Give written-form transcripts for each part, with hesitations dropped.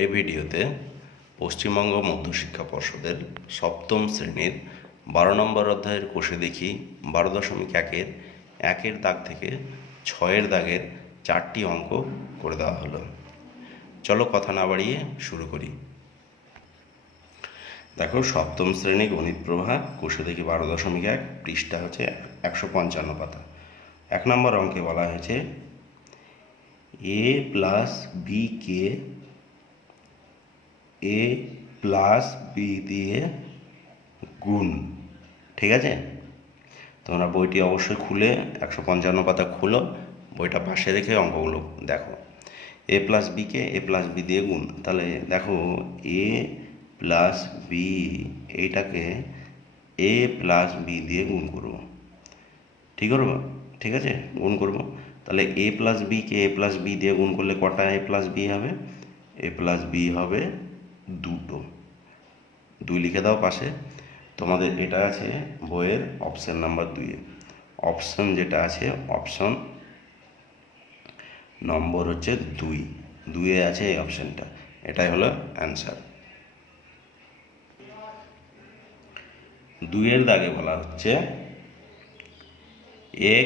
এই ভিডিওতে পশ্চিমবঙ্গ মধ্যশিক্ষা পর্ষদের সপ্তম শ্রেণীর 12 নম্বর অধ্যায়ের কোষে দেখি 12.1-এর 1-এর দাগ থেকে 6-এর দাগের 4টি অঙ্ক করে দেওয়া হলো। চলো কথা না বাড়িয়ে শুরু করি। দেখো, সপ্তম শ্রেণী গণিত প্রভা কোষে দেখি 12.1, পৃষ্ঠা হচ্ছে 155 পাতা। 1 নম্বর অঙ্কে বলা হয়েছে a প্লাস বি কে এ প্লাস বি দিয়ে গুণ। ঠিক আছে, তোমরা বইটি অবশ্যই খুলে 155 পাতা খুলো, বইটা পাশে রেখে অঙ্কগুলো দেখো। A plus bike A plus B দিয়ে গুণ, তাহলে দেখো এ প্লাস বি এইটাকে এ প্লাস বি দিয়ে গুণ করবো। ঠিক আছে, গুণ করব। তাহলে এ প্লাস বিকে এ প্লাস বি দিয়ে গুণ করলে কটা এ প্লাস বি হবে? এ প্লাস বি হবে 2 লিখে দাও পাশে। তোমাদের এটা আছে বইয়ের অপশন নাম্বার 2-এ। অপশন যেটা আছে, অপশন নম্বর হচ্ছে 2-এ আছে এই অপশনটা। এটাই হলো অ্যান্সার। 2-এর দাগে বলা হচ্ছে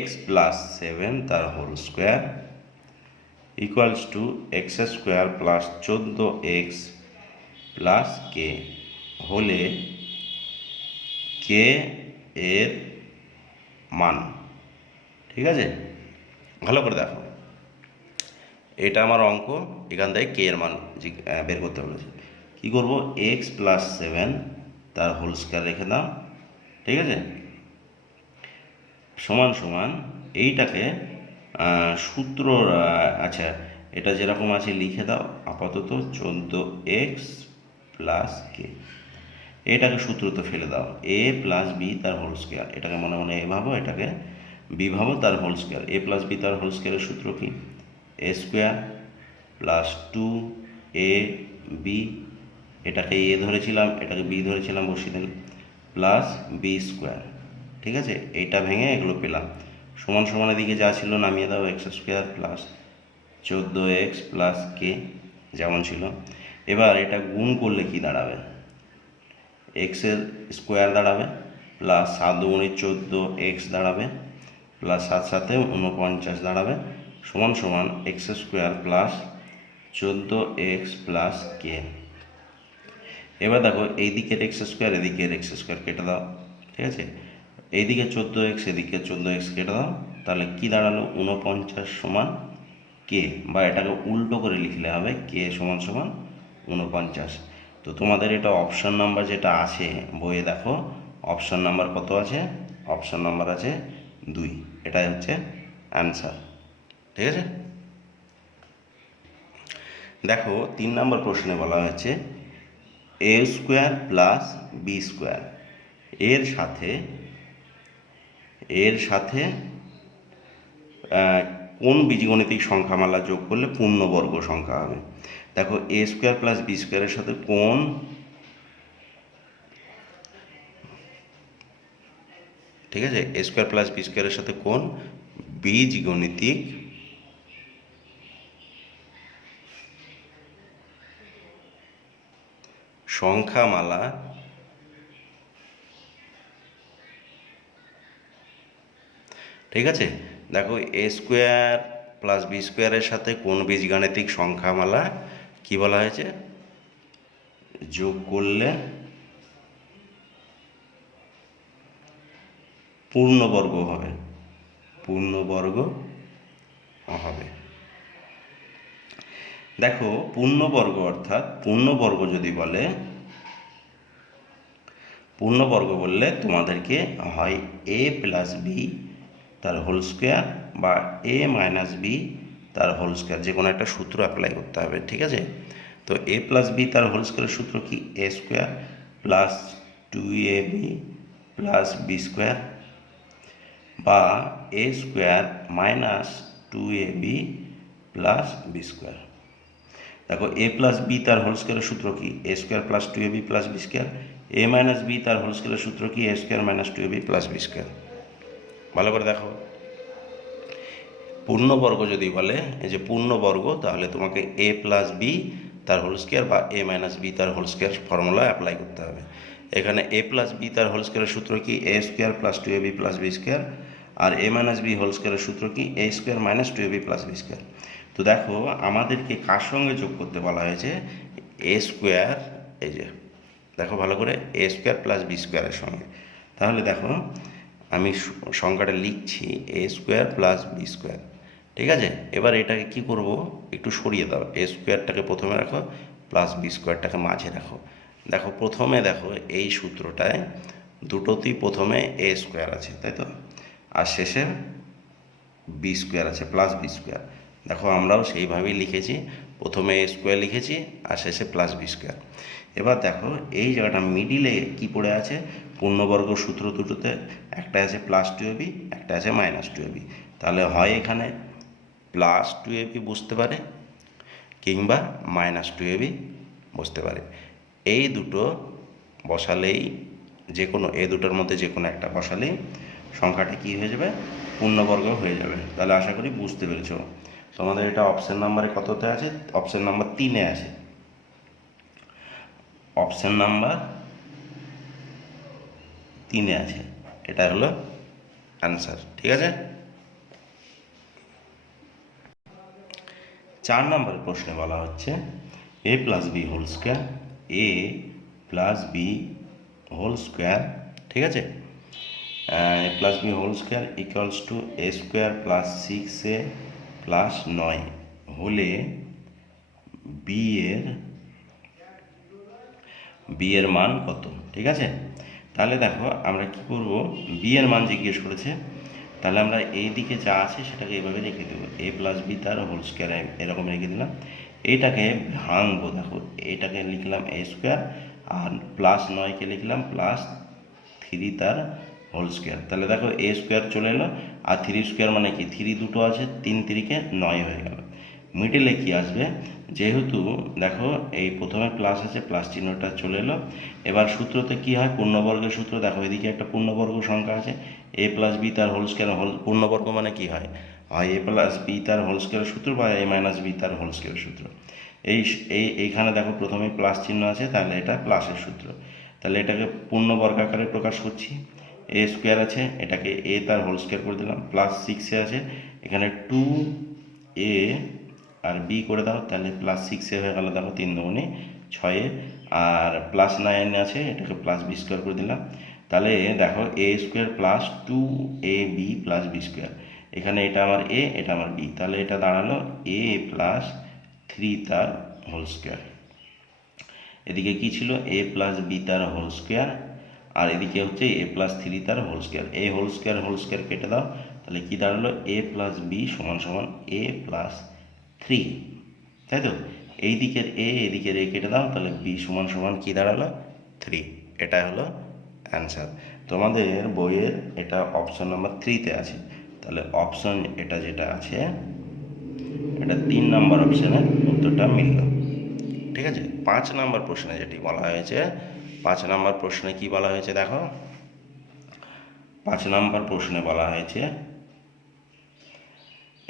x প্লাস 7 তার whole square equals to x square plus 14x plus k হলে কে এর মান। ঠিক আছে, ভালো করে দেখো, এটা আমার অঙ্ক, এখান থেকে কে এর মান বের করতে বলেছে। কী করব? এক্স প্লাস 7 তার হোল স্কোয়ার রেখে দাও। ঠিক আছে, সমান সমান এইটাকে সূত্র, আচ্ছা এটা যেরকম আছে লিখে দাও আপাতত 14x প্লাস কে। এটাকে সূত্রতে ফেলে দাও, এ প্লাস বি তার হোল স্কোয়ার। এটাকে মনে মনে এ ভাবো, এটাকে বি ভাবো, তার whole square. A plus b তার হোল স্কোয়ারের সূত্র কি? A square plus 2 A B, এটাকে এ ধরেছিলাম এটাকে বি ধরেছিলাম, বসিয়ে দিন, প্লাস বি স্কোয়ার। ঠিক আছে, এইটা ভেঙে এগুলো পেলাম। সমান সমান এদিকে যা ছিল নামিয়ে দাও, x square plus 14x plus k যেমন ছিল। এবার এটা গুণ করলে কি দাঁড়াবে? এক্সের স্কোয়ার দাঁড়াবে প্লাস 7 গুণে 14x দাঁড়াবে প্লাস 7 7 49 দাঁড়াবে সমান সমান x square plus 14x plus k. এবার দেখো, এই দিকের এক্স স্কোয়ার এদিকের এক্স স্কোয়ার কেটে দাও। ঠিক আছে, এইদিকে 14x এদিকে 14x কেটে দাও, তাহলে কি দাঁড়ালো? 49 সমান কে, বা এটাকে উল্টো করে লিখলে হবে কে সমান সমান 49। তো তোমাদের এটা অপশন নাম্বার যেটা আছে বইয়ে, দেখো অপশন নাম্বার কত আছে? অপশন নাম্বার আছে 2। এটাই হচ্ছে অ্যান্সার। ঠিক আছে, দেখো 3 নম্বর প্রশ্নে বলা হয়েছে এ স্কোয়ার প্লাস বি স্কোয়ার এর সাথে কোন বীজগণিতিক সংখ্যামালা যোগ করলে পূর্ণবর্গ সংখ্যা হবে? দেখো, এ স্কোয়ার প্লাস বি স্কোয়ারের সাথে কোন, ঠিক আছে, এ স্কোয়ার প্লাস বি স্কোয়ারের সাথে কোন বীজগণিতিক সংখ্যামালা ঠিক আছে, দেখো এ স্কোয়ার প্লাস বি স্কোয়ারের সাথে কোন বীজগাণিতিক সংখ্যামালা কি বলা হয়েছে? যোগ করলে পূর্ণবর্গ হবে। দেখো, পূর্ণবর্গ অর্থাৎ পূর্ণবর্গ যদি বলে, পূর্ণবর্গ বললে তোমাদেরকে হয় এ প্লাস বি তার হোল স্কোয়ার বা এ মাইনাস বি তার হোল স্কোয়ার, যে কোনো একটা সূত্র অ্যাপ্লাই করতে হবে। ঠিক আছে, তো এ প্লাস বি তার হোল স্কোয়ারের সূত্র কি? A square plus 2ab plus B square, বা a square minus 2ab plus B square. দেখো, এ প্লাস বি তার হোল স্কোয়ারের সূত্র কি? A square plus 2ab plus B square. A minus b তার হোল স্কোয়ারের সূত্র কি? A square minus 2ab plus B square. ভালো করে দেখো, পূর্ণবর্গ যদি বলে, এই যে পূর্ণবর্গ, তাহলে তোমাকে এ প্লাস বি তার হোল স্কোয়ার বা এ মাইনাস বি তার হোল স্কোয়ার ফর্মুলা অ্যাপ্লাই করতে হবে। এখানে এ প্লাস বি তার হোল স্কোয়ারের সূত্র কি a square plus 2ab plus B square, আর এ মাইনাস বি হোল স্কোয়ারের সূত্র কি a square minus 2ab plus B square. তো দেখো আমাদেরকে কার সঙ্গে যোগ করতে বলা হয়েছে, এ স্কোয়ার, এই যে দেখো ভালো করে, এ স্কোয়ার প্লাস বি স্কোয়ারের সঙ্গে। তাহলে দেখো আমি সংখ্যাটা লিখছি এ স্কোয়ার প্লাস বি স্কোয়ার, ঠিক আছে। এবার এটাকে কি করব, একটু সরিয়ে দাও, এ স্কোয়ারটাকে প্রথমে রাখো প্লাস বি স্কোয়ারটাকে মাঝে রাখো। দেখো প্রথমে দেখো এই সূত্রটায় দুটোতেই প্রথমে এ স্কোয়ার আছে, তাই তো, আর শেষে বি স্কোয়ার আছে প্লাস বি স্কোয়ার। দেখো আমরাও সেইভাবেই লিখেছি, প্রথমে এ স্কোয়ার লিখেছি আর শেষে প্লাস বি স্কোয়ার। এবার দেখো এই জায়গাটা মিডিলে কি পড়ে আছে, পূর্ণবর্গ সূত্র দুটোতে একটা আছে প্লাস 2ab, একটা আছে মাইনাস 2ab। তাহলে হয় এখানে প্লাস 2ab বসতে পারে কিংবা মাইনাস 2ab বসতে পারে। এই দুটো বসালেই, যে কোনো এই দুটোর মধ্যে যে কোনো একটা বসালেই সংখ্যাটা কী হয়ে যাবে, পূর্ণবর্গ হয়ে যাবে। তাহলে আশা করি বুঝতে পেরেছ। তোমাদের এটা অপশান নাম্বারে কততে আছে, অপশান নাম্বার 3-এ আছে, অপশান নাম্বার 3-এ আছে। এটা হলো অ্যান্সার, ঠিক আছে। 4 নম্বর প্রশ্নে বলা হচ্ছে a plus b whole square, a plus b whole square, ঠিক আছে, a plus b whole square equals to a square plus 6a plus 9 হলে বি এর মান কত, ঠিক আছে। তাহলে দেখো আমরা কি করব, বি এর মান জিজ্ঞেস করেছে, তাহলে আমরা এই দিকে যা আছে সেটাকে এভাবে রেখে দেবো, এ প্লাস বি তার হোল স্কোয়ার এরকম রেখে দিলাম। এইটাকে ভাঙবো, দেখো এটাকে লিখলাম এ স্কোয়ার, আর প্লাস 9কে লিখলাম প্লাস 3 তার হোল স্কোয়ার। তাহলে দেখো এ স্কোয়ার চলে এলো, আর 3 স্কোয়ার মানে কি, 3 দুটো আছে, 3 3-কে 9 হয়ে গেল। মিডিলে কি আসবে, যেহেতু দেখো এই প্রথমে প্লাস আছে, প্লাস চিহ্নটা চলে এলো। এবার সূত্রতে কি হয়, পূর্ণবর্গের সূত্র, দেখো এদিকে একটা পূর্ণবর্গ সংখ্যা আছে, এ প্লাস বি তার হোল স্কোয়ার, পূর্ণবর্গ মানে কি হয়, হয় এ প্লাস বি তার হোল স্কোয়ারের সূত্র বা এ মাইনাস বি তার হোল স্কোয়ারের সূত্র। এইখানে দেখো প্রথমে প্লাস চিহ্ন আছে, তাহলে এটা প্লাসের সূত্র। তাহলে এটাকে পূর্ণবর্গ আকারে প্রকাশ করছি, এ স্কোয়ার আছে, এটাকে এ তার হোল স্কোয়ার করে দিলাম, প্লাস 6 আছে, এখানে 2a আর বি করে দাও, তাহলে প্লাস 6 হয়ে গেল, দেখো 3 দুগুণে 6, আর প্লাস 9 আছে, এটাকে প্লাস বি স্কোয়ার করে দিলাম। তাহলে দেখো a square plus 2ab plus B square, এখানে এটা আমার এ, এটা আমার বি, তাহলে এটা দাঁড়ালো এ প্লাস 3 তার হোল স্কোয়ার। এদিকে কি ছিল, এ প্লাস বি তার হোল স্কোয়ার, আর এদিকে হচ্ছে এ প্লাস 3 তার হোল স্কোয়ার। এই হোল স্কোয়ার কেটে দাও, তাহলে কি দাঁড়ালো, এ প্লাস বি সমান সমান এ প্লাস 3, তাই তো। এই দিকের এ, এদিকের এ কেটে দাও, তাহলে বি সমান সমান কি দাঁড়ালো, 3। এটা হলো অ্যান্সার। তোমাদের বইয়ের এটা অপশন নাম্বার 3-তে আছে, তাহলে অপশন এটা যেটা আছে, এটা 3 নম্বর অপশানের উত্তরটা মিলল, ঠিক আছে। 5 নম্বর প্রশ্নে যেটি বলা হয়েছে, 5 নম্বর প্রশ্নে কি বলা হয়েছে দেখো, 5 নম্বর প্রশ্নে বলা হয়েছে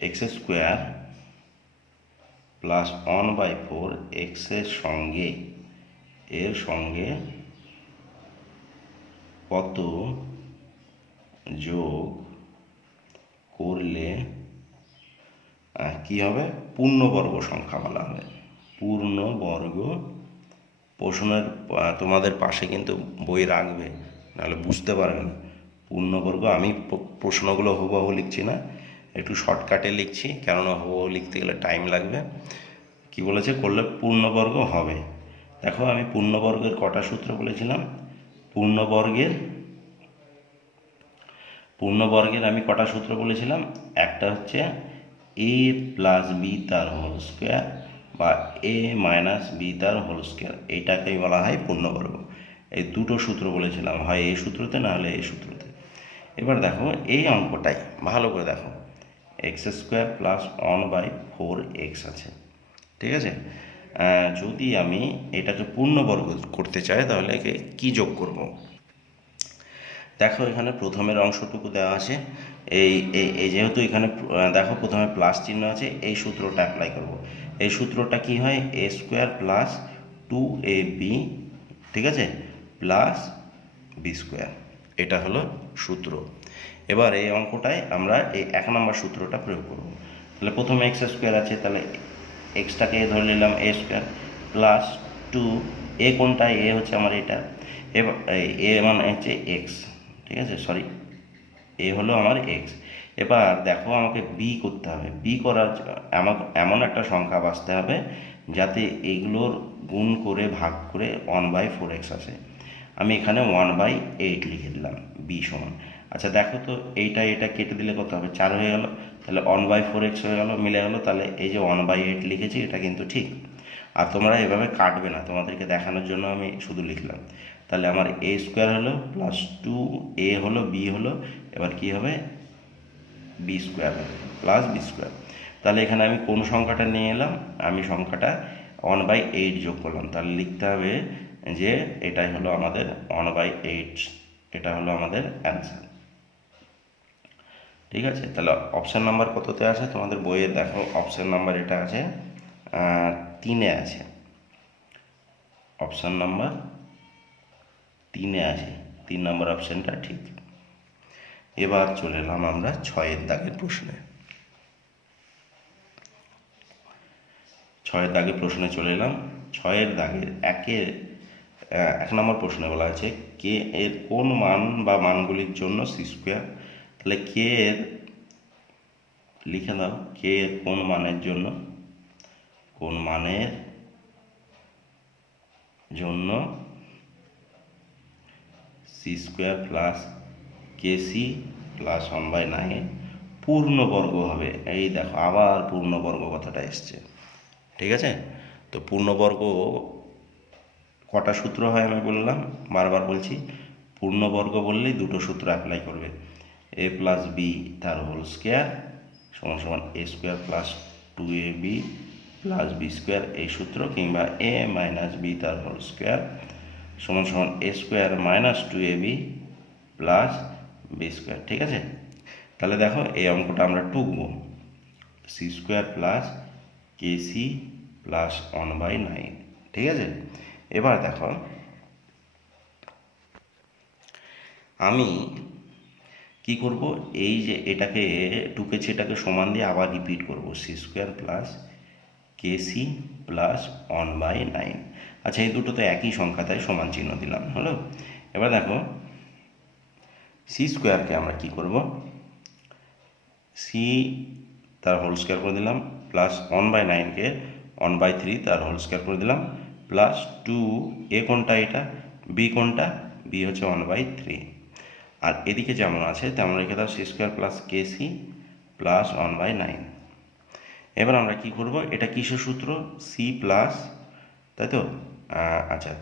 এক্স স্কোয়ার প্লাস 1/4 এক্সের সঙ্গে এর সঙ্গে কত যোগ করলে কি হবে, পূর্ণবর্গ সংখ্যা বলা হবে। পূর্ণবর্গ প্রশ্নের তোমাদের পাশে কিন্তু বই রাখবে, নাহলে বুঝতে পারবে না। পূর্ণবর্গ, আমি প্রশ্নগুলো হুবহু লিখছি না, একটু শর্টকাটে লিখছি, কেননা হুবহু লিখতে গেলে টাইম লাগবে। কি বলেছে, করলে পূর্ণবর্গ হবে। দেখো আমি পূর্ণবর্গের কটা সূত্র বলেছিলাম, পূর্ণবর্গের আমি কটা সূত্র বলেছিলাম, একটা হচ্ছে এ প্লাস বি তার হোল স্কোয়ার বা এ মাইনাস বি তার হোল স্কোয়ার, এইটাকেই বলা হয় পূর্ণবর্গ। এই দুটো সূত্র বলেছিলাম, হয় এই সূত্রতে না হলে এই সূত্রতে। এবার দেখো এই অঙ্কটাই ভালো করে দেখো, এক্স স্কোয়ার প্লাস 1/4 এক্স আছে, ঠিক আছে। যদি আমি এটাকে পূর্ণবর্গ করতে চাই তাহলে একে কী যোগ করব, দেখো এখানে প্রথমের অংশটুকু দেওয়া আছে, এই যেহেতু এখানে দেখো প্রথমে প্লাস চিহ্ন আছে, এই সূত্রটা অ্যাপ্লাই করব। এই সূত্রটা কি হয়, এ স্কোয়ার প্লাস 2ab, ঠিক আছে, প্লাস বি স্কোয়ার, এটা হলো সূত্র। এবার এই অঙ্কটায় আমরা এই 1 নম্বর সূত্রটা প্রয়োগ করব। তাহলে প্রথমে এক্স স্কোয়ার আছে, তাহলে এক্সটাকে ধরে নিলাম এ স্কোয়ার প্লাস 2, এ কোনটা, এ হচ্ছে আমার এটা, এবার এ মানে হচ্ছে এক্স, ঠিক আছে, সরি, এ হলো আমার এক্স। এবার দেখো আমাকে বি করতে হবে, বি করার আমাকে এমন একটা সংখ্যা বাছতে হবে যাতে এগুলোর গুণ করে ভাগ করে 1/4x আসে। আমি এখানে 1/8 লিখে দিলাম বি সমান। আচ্ছা দেখো তো, এটা কেটে দিলে কত হবে, 4 হয়ে গেল, তাহলে 1/4x হয়ে গেল, মিলে গেল। তাহলে এই যে 1/8 লিখেছি এটা কিন্তু ঠিক। আর তোমরা এভাবে কাটবে না, তোমাদেরকে দেখানোর জন্য আমি শুধু লিখলাম। তাহলে আমার এ স্কোয়ার হলো প্লাস 2a হলো, বি হলো, এবার কি হবে, B square plus B square. তাহলে এখানে আমি কোন সংখ্যাটা নিয়ে এলাম, আমি সংখ্যাটা 1/8 যোগ করলাম। তাহলে লিখতে হবে যে এটাই হলো আমাদের 1/8, এটা হলো আমাদের অ্যান্সার। ঠিক আছে, তাহলে অপশান নাম্বার কততে আছে তোমাদের বইয়ে, দেখো অপশান নাম্বার এটা আছে 3-এ আছে, অপশান নাম্বার 3-এ আছে, 3 নম্বর অপশানটা ঠিক। এবার চলে এলাম আমরা 6-এর দাগের প্রশ্নে। 6-এর দাগের প্রশ্নে চলে এলাম। 6-এর দাগের 1 নম্বর প্রশ্নে বলা আছে কে এর কোন মান বা মানগুলির জন্য সি স্কোয়ার। তাহলে কে এর লিখে দাও, কে এর কোন মানের জন্য, কোন মানের জন্য সি স্কোয়ার প্লাস কেসি প্লাস 1/9 পূর্ণবর্গ হবে। এই দেখো আবার পূর্ণবর্গ কথাটা এসছে, ঠিক আছে। তো পূর্ণবর্গ কটা সূত্র হয় আমি বললাম, বারবার বলছি, পূর্ণবর্গ বললেই দুটো সূত্র অ্যাপ্লাই করবে, এ প্লাস বি তার হোল স্কোয়ার সমান সমান a square plus 2ab plus B square এই সূত্র, কিংবা এ মাইনাস বি তার হোল স্কোয়ার সমান সমান a square minus 2ab plus B square, ঠিক আছে। তাহলে দেখো এই অঙ্কটা আমরা টুকবো, সি স্কোয়ার প্লাস কেসি প্লাস 1/9, ঠিক আছে। এবার দেখো আমি কি করব, এই যে এটাকে টুকেছি এটাকে সমান দিয়ে আবার রিপিট করব, সি স্কোয়ার প্লাস কেসি প্লাস 1/9। আচ্ছা এই দুটো তো একই সংখ্যা, তাই সমান চিহ্ন দিলাম, হলো। এবার দেখো সি স্কোয়ারকে আমরা কি করব, সি তার হোল স্কোয়ার করে দিলাম, প্লাস 1/9কে 1/3 তার হোল স্কোয়ার করে দিলাম, প্লাস 2, এ কোনটা, এটা, বি কোনটা, বি হচ্ছে 1/3। আর এদিকে যেমন আছে তেমন রেখে দাও, সি স্কোয়ার প্লাস কেসি প্লাস 1/9। এবার আমরা কি করব, এটা কিসের সূত্র, সি প্লাস, তাই তো, আচ্ছা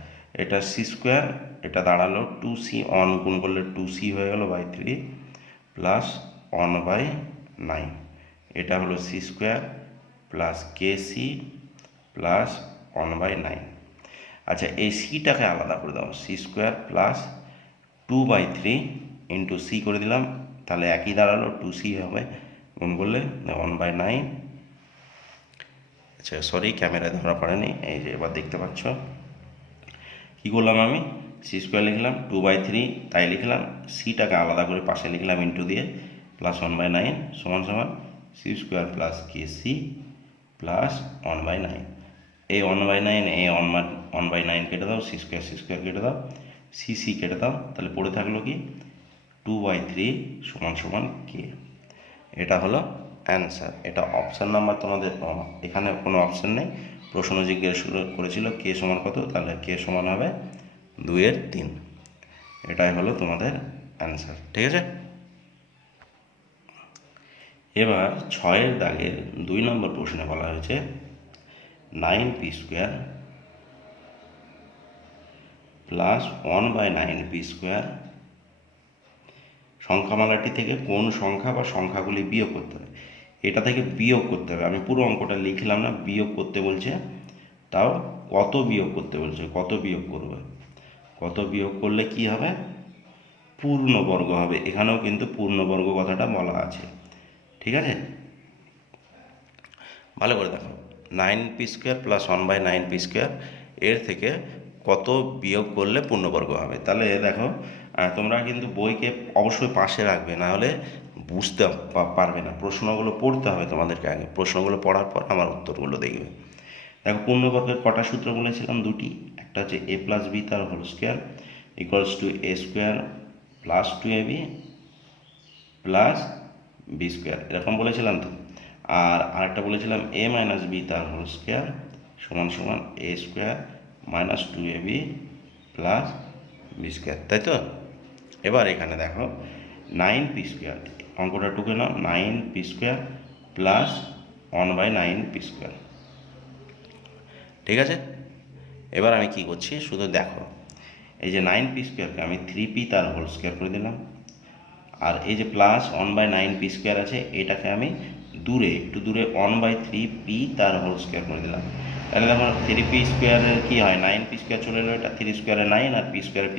এটা সি স্কোয়ার, এটা দাঁড়ালো 2c, অন গুণ করলে 2c হয়ে গেল বাই 3 প্লাস 1/9, এটা হলো সি স্কোয়ার প্লাস কেসি প্লাস 1/9। আচ্ছা এই সিটাকে আলাদা করে দাও, C square plus 2/3 into C করে দিলাম, তাহলে একই দাঁড়ালো 2c হবে, গুণ করলে 1/9। আচ্ছা সরি ক্যামেরায় ধরা পড়েনি, এই যে এবার দেখতে পাচ্ছ। কী করলাম আমি, সি স্কোয়ার লিখলাম, 2/3 তাই লিখলাম, সিটাকে আলাদা করে পাশে লিখলাম ইন্টু দিয়ে, প্লাস 1/9 সমান সমান সি স্কোয়ার প্লাস কেসি প্লাস 1/9। এই 1/9 এই 1/9 কেটে দাও, সি স্কোয়ার কেটে দাও, সি কেটে দাও, তাহলে পড়ে থাকলো কি 2/3 সমান সমান কে। এটা হলো অ্যান্সার। এটা অপশান নাম্বার তোমাদের, এখানে কোনো অপশান নেই, প্রশ্ন জিজ্ঞেস করেছিল কে সমান কত, তাহলে কে সমান হবে 2/3। এটাই হলো তোমাদের অ্যান্সার, ঠিক আছে। এবার 6-এর দাগের 2 নম্বর প্রশ্নে বলা হয়েছে 9p square plus 1/9p square সংখ্যামালাটি থেকে কোন সংখ্যা বা সংখ্যাগুলি বিয়োগ করতে হবে। এটা থেকে বিয়োগ করতে হবে, আমি পুরো অঙ্কটা লিখলাম না, বিয়োগ করতে বলছে, তাও কত বিয়োগ করতে বলছে, কত বিয়োগ করবে, কত বিয়োগ করলে কি হবে, পূর্ণবর্গ হবে। এখানেও কিন্তু পূর্ণবর্গ কথাটা বলা আছে, ঠিক আছে। ভালো করে দেখো, 9p² প্লাস 1/9p², এর থেকে কত বিয়োগ করলে পূর্ণবর্গ হবে। তাহলে দেখো, তোমরা কিন্তু বইকে অবশ্যই পাশে রাখবে, না হলে বুঝতে পারবে না। প্রশ্নগুলো পড়তে হবে তোমাদেরকে আগে, প্রশ্নগুলো পড়ার পর আমার উত্তরগুলো দেখবে। দেখো, পূর্ণবর্গের কটা সূত্র বলেছিলাম? দুটি। একটা হচ্ছে a + b তার whole square equals to a² plus 2ab plus b², এরকম বলেছিলাম তো। আর আরেকটা বলেছিলাম a - b তার হোল স্কোয়ার সমান সমান a² minus 2ab plus b², তাই তো। এবার এখানে দেখো 9p², অঙ্কটা টুকে নাও, 9p² প্লাস 1/9p², ঠিক আছে। এবার আমি কি করছি শুধু দেখো, এই যে 9p² আমি 3p তার হোল স্কোয়ার করে দিলাম, আর এই যে প্লাস 1/9p² আছে, এটাকে আমি একটু দূরে 1/3p তার হোল স্কোয়ার করে দিলাম। তাহলে দেখো 3p² কী হয়, 9p² চলে এলো, এটা 3² 9 আর p² p²,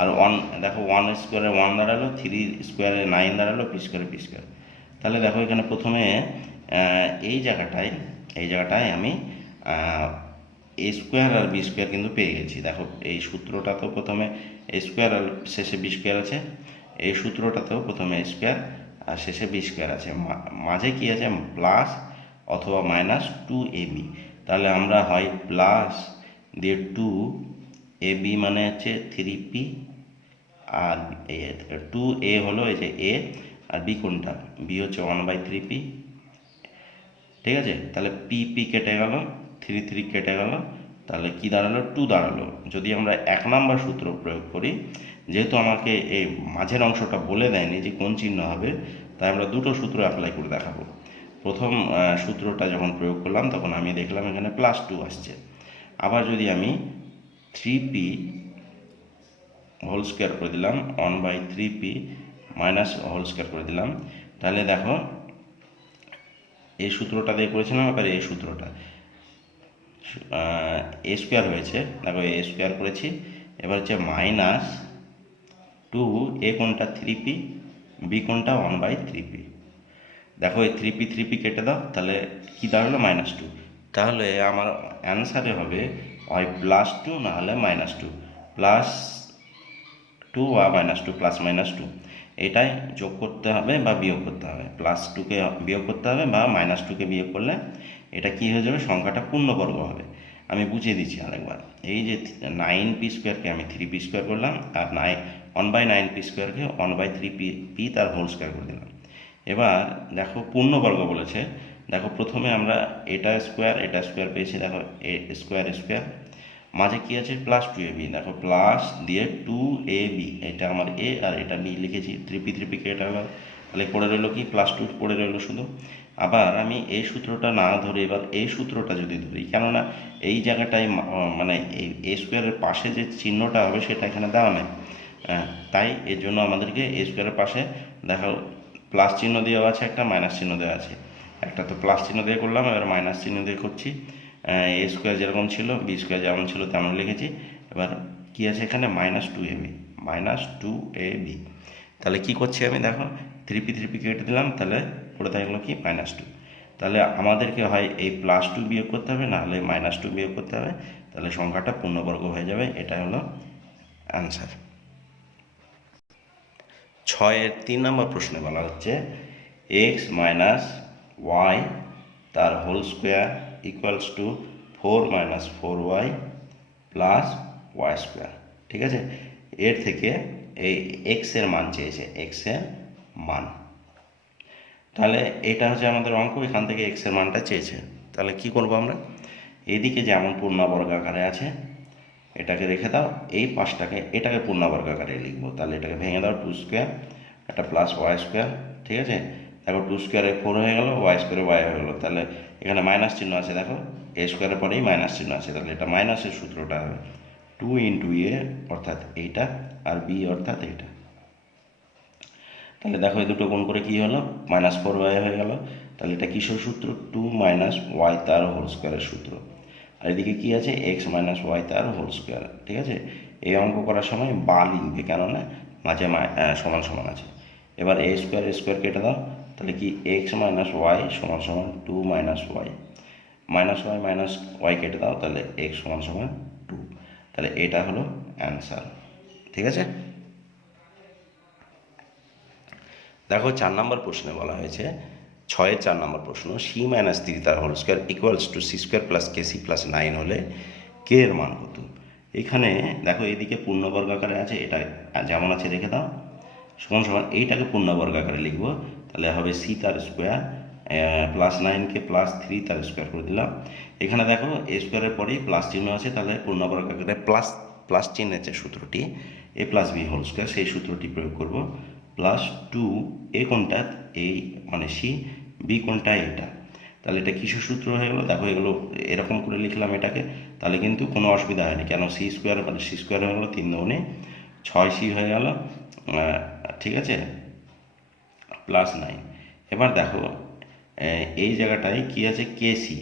আর 1 দেখো 1² 1 দাঁড়ালো, 3² 9 দাঁড়ালো, p² p²। তাহলে দেখো এখানে প্রথমে এই জায়গাটায় আমি a² আর b² কিন্তু পেয়ে গেছি। দেখো এই সূত্রটা তো প্রথমে a² আর শেষে b² আছে, এই সূত্রটাতেও প্রথমে a² আর শেষে b² আছে, মাঝে কি আছে, প্লাস অথবা মাইনাস 2ab। তাহলে আমরা হয় প্লাস দিয়ে 2ab মানে হচ্ছে 3p, আর 2a হলো এই যে a, আর b কোনটা, b হচ্ছে 1/3p, ঠিক আছে। তাহলে p কেটে গেল, 3 কেটে গেল, তাহলে কি দাঁড়ালো, 2 দাঁড়ালো। যদি আমরা 1 নম্বর সূত্র প্রয়োগ করি, যেহেতু আমাকে এই মাঝের অংশটা বলে দেয়নি যে কোন চিহ্ন হবে, তাই আমরা দুটো সূত্র অ্যাপ্লাই করে দেখাবো। প্রথম সূত্রটা যখন প্রয়োগ করলাম তখন আমি দেখলাম এখানে +2 আসছে। আবার যদি আমি 3p হোল স্কোয়ার করে দিলাম, 1/3p মাইনাস হোল স্কোয়ার করে দিলাম, তাহলে দেখো এই সূত্রটা দিয়ে করেছিলাম, এবার এই সূত্রটা a² হয়েছে, দেখো a² করেছি, এবার হচ্ছে মাইনাস 2a কোনটা 3p, b কোনটা 1/3p। দেখো এই 3p কেটে দাও, তাহলে কি দাঁড়ালো, -2। তাহলে আমার অ্যান্সারে হবে হয় +2 না হলে -2, +2 বা -2, প্লাস -2 এটাই যোগ করতে হবে বা বিয়োগ করতে হবে। +2কে বিয়োগ করতে হবে বা -2কে বিয়োগ করলে এটা কি হয়ে যাবে, সংখ্যাটা পূর্ণবর্গ হবে। আমি বুঝিয়ে দিচ্ছি আরেকবার। এই যে 9p² আমি 3p² করলাম, আর 1/9p² 1/3p তার হোল স্কোয়ার করে দিলাম। এবার দেখো পূর্ণবর্গ বলেছে, দেখো প্রথমে আমরা এটা স্কোয়ার পেয়েছি, দেখো a², মাঝে কি আছে, +2ab, দেখো প্লাস দিয়ে 2ab, এটা আমার a আর এটা b লিখেছি, 3p কেটে গেল, তাহলে পড়ে রইলো কি, +2 পড়ে রইলো শুধু। আবার আমি এই সূত্রটা না ধরে এবার এই সূত্রটা যদি ধরি, কেননা এই জায়গাটায় মানে এই a² পাশে যে চিহ্নটা হবে সেটা এখানে দেওয়া নেই, তাই এর জন্য আমাদেরকে a² পাশে দেখো প্লাস চিহ্ন দেওয়া আছে, একটা মাইনাস চিহ্ন দেওয়া আছে, একটা তো প্লাস চিহ্ন দিয়ে করলাম, এবার মাইনাস চিহ্ন দিয়ে করছি। a² যেরকম ছিল, b² যেমন ছিল তেমন লিখেছি। এবার কি আছে এখানে, -2ab। তাহলে কি করছি আমি, দেখো 3p কেটে দিলাম, তাহলে পড়ে থাকলো কি, -2। তাহলে আমাদেরকে হয় এই +2 বিয়োগ করতে হবে, না হলে -2 বিয়োগ করতে হবে, তাহলে সংখ্যাটা পূর্ণবর্গ হয়ে যাবে। এটা হলো অ্যান্সার। 6-এর 3 নম্বর প্রশ্নে বলা হচ্ছে x - y তার whole square equals to 4 - 4y plus y², ঠিক আছে। এর থেকে এই এক্সের মান চেয়েছে, এক্সের মান। তাহলে এটা হচ্ছে আমাদের অঙ্ক, এখান থেকে এক্সের মানটা চেয়েছে। তাহলে কি করব আমরা, এদিকে যেমন পূর্ণবর্গ আকারে আছে এটাকে রেখে দাও, এই পাশটাকে এটাকে পূর্ণবর্গ আকারে লিখবো। তাহলে এটাকে ভেঙে দাও, 2² একটা প্লাস y², ঠিক আছে। দেখো 2² 4 হয়ে গেল, y² y হয়ে গেলো, তাহলে এখানে মাইনাস চিহ্ন আছে, দেখো a² পরেই মাইনাস চিহ্ন আছে, তাহলে এটা মাইনাসের সূত্রটা হবে 2 × a অর্থাৎ এইটা, আর b অর্থাৎ এইটা। তাহলে দেখো এই দুটো গুণ করে কি হলো, -4y হয়ে গেল। তাহলে এটা কিসের সূত্র, 2 - y তার হোল স্কোয়ারের সূত্র। আর এদিকে কি আছে, x - y তার হোল স্কোয়ার, ঠিক আছে। এই অঙ্ক করার সময় বা লিখবে, কেননা মাঝে সমান সমান আছে। এবার a² কেটে দাও, তাহলে কি x - y = 2 - y। Minus Y কেটে দাও, তাহলে এক্স সমান সমান 2। তাহলে এটা হলো অ্যান্সার। ঠিক আছে, দেখো 4 নম্বর প্রশ্নে বলা হয়েছে, 4 নম্বর প্রশ্ন, সি মাইনাস 3 তার whole square equals to C square plus K C plus 9 হলে কে এর মান কত? এখানে দেখো এদিকে পূর্ণবর্গ আকারে আছে, এটা যেমন আছে রেখে দাও, সমান সমান এইটাকে পূর্ণবর্গ আকারে লিখবো, তাহলে হবে সি তার স্কোয়ার প্লাস 9কে প্লাস 3 তার স্কোয়ার করে দিলাম। এখানে দেখো এ স্কোয়ারের পরেই প্লাস চিহ্ন আছে, তাহলে পূর্ণবর্গ আকারে প্লাস চিহ্নের যে সূত্রটি এ প্লাস বি হোল স্কোয়ার, সেই সূত্রটি প্রয়োগ করব। প্লাস 2 এ কোনটা এই মানে সি, বি কোনটা এটা, তাহলে এটা কিসের সূত্র হয়ে গেলো? দেখো এগুলো এরকম করে লিখলাম এটাকে, তাহলে কিন্তু কোনো অসুবিধা হয়নি, কেন সি স্কোয়ার মানে সি স্কোয়ার হয়ে গেলো 3 দুগুণে 6c হয়ে গেল, ঠিক আছে, প্লাস 9। এবার দেখো এই জায়গাটায় কি আছে, কে সি,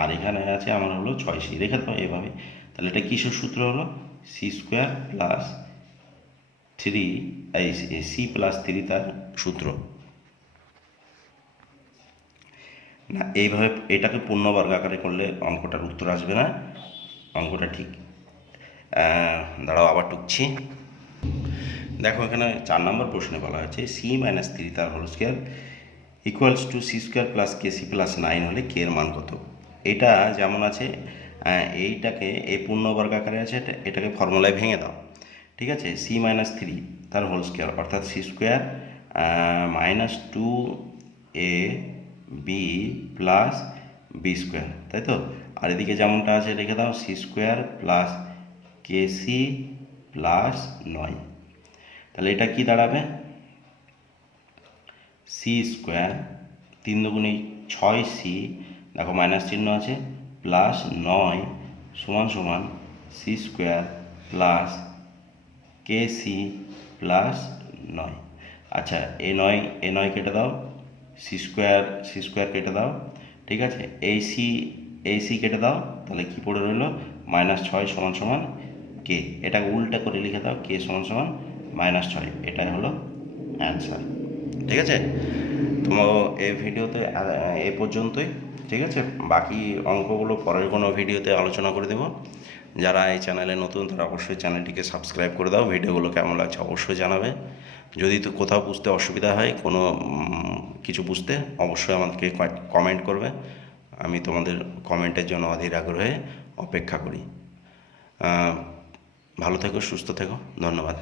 আর এখানে আছে আমার হলো 6c, রেখে দাও এভাবে। তাহলে এটা কিসের সূত্র হলো? সি স্কোয়ার প্লাস 3 এই সি প্লাস 3 তার সূত্র না। এইভাবে এটাকে পূর্ণবর্গ আকারে করলে অঙ্কটার উত্তর আসবে না, অঙ্কটা ঠিক। দাঁড়াও আবার টুকছি। দেখো এখানে 4 নম্বর প্রশ্নে বলা হয়েছে সি মাইনাস 3 তার whole square equals to C square plus K C plus 9 হলে কে এর মান কত? এটা যেমন আছে এইটাকে এই পূর্ণবর্গ আকারে আছে, এটাকে ফর্মুলায় ভেঙে দাও। ঠিক আছে, সি মাইনাস 3 তার হোল স্কোয়ার অর্থাৎ C square minus 2a B plus B square, তাই তো। আর এদিকে যেমনটা আছে রেখে দাও, C square plus K C plus 9। তাহলে এটা কি দাঁড়াবে? সি স্কোয়ার 3 দুগুণে 6c, দেখো মাইনাস চিহ্ন আছে, প্লাস 9 সমান সমান C square plus K C plus 9। আচ্ছা এ 9 কেটে দাও, সি স্কোয়ার কেটে দাও, ঠিক আছে, এই সি কেটে দাও, তাহলে কি পড়ে রইলো? -6 সমান সমান কে। এটাকে উল্টা করে লিখে দাও, কে সমান সমান -6, এটাই হলো অ্যান্সার। ঠিক আছে, তো এই ভিডিওতে এ পর্যন্তই। ঠিক আছে, বাকি অঙ্কগুলো পরের কোনো ভিডিওতে আলোচনা করে দেব। যারা এই চ্যানেলে নতুন তারা অবশ্যই চ্যানেলটিকে সাবস্ক্রাইব করে দাও। ভিডিওগুলো কেমন লাগছে অবশ্যই জানাবে। যদি তো কোথাও বুঝতে অসুবিধা হয়, কোনো কিছু বুঝতে, অবশ্যই আমাদেরকে কমেন্ট করবে। আমি তোমাদের কমেন্টের জন্য অধীর আগ্রহে অপেক্ষা করি। ভালো থেকো, সুস্থ থেকো, ধন্যবাদ।